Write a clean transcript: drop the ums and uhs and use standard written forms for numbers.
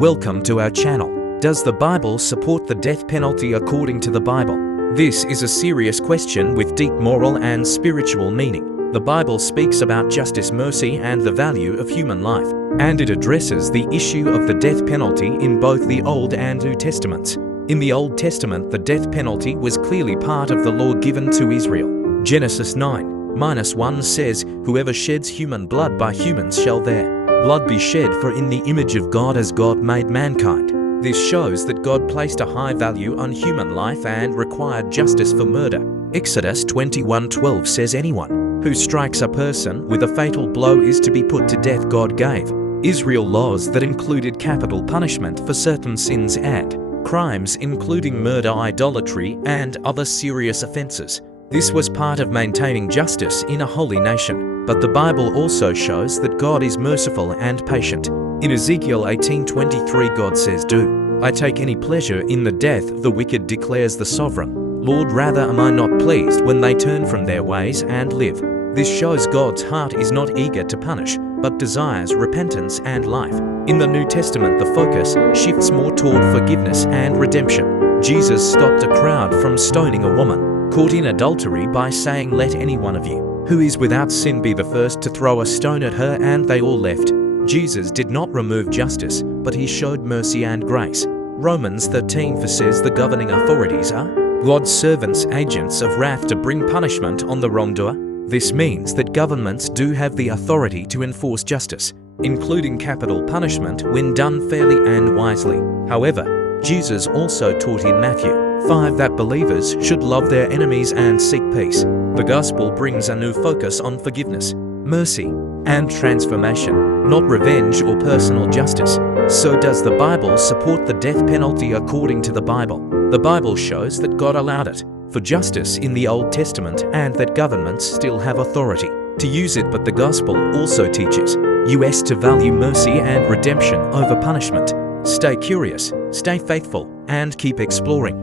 Welcome to our channel. Does the Bible support the death penalty according to the Bible? This is a serious question with deep moral and spiritual meaning. The Bible speaks about justice, mercy, and the value of human life, and it addresses the issue of the death penalty in both the Old and New Testaments. In the Old Testament, the death penalty was clearly part of the law given to Israel. Genesis 9:1 says, "Whoever sheds human blood, by humans shall their blood be shed, for in the image of God as God made mankind." This shows that God placed a high value on human life and required justice for murder. Exodus 21:12 says, "Anyone who strikes a person with a fatal blow is to be put to death." God gave Israel laws that included capital punishment for certain sins and crimes, including murder, idolatry, and other serious offenses. This was part of maintaining justice in a holy nation. But the Bible also shows that God is merciful and patient. In Ezekiel 18:23, God says, "Do I take any pleasure in the death of the wicked, declares the Sovereign Lord, rather am I not pleased when they turn from their ways and live." This shows God's heart is not eager to punish, but desires repentance and life. In the New Testament, the focus shifts more toward forgiveness and redemption. Jesus stopped a crowd from stoning a woman caught in adultery by saying, "Let any one of you who is without sin be the first to throw a stone at her," and they all left. Jesus did not remove justice, but he showed mercy and grace. Romans 13 says the governing authorities are God's servants, agents of wrath to bring punishment on the wrongdoer. This means that governments do have the authority to enforce justice, including capital punishment when done fairly and wisely. However, Jesus also taught in Matthew 5 that believers should love their enemies and seek peace. The gospel brings a new focus on forgiveness, mercy, and transformation, not revenge or personal justice. So does the Bible support the death penalty according to the Bible? The Bible shows that God allowed it for justice in the Old Testament and that governments still have authority to use it, but the gospel also teaches us to value mercy and redemption over punishment. Stay curious, stay faithful, and keep exploring.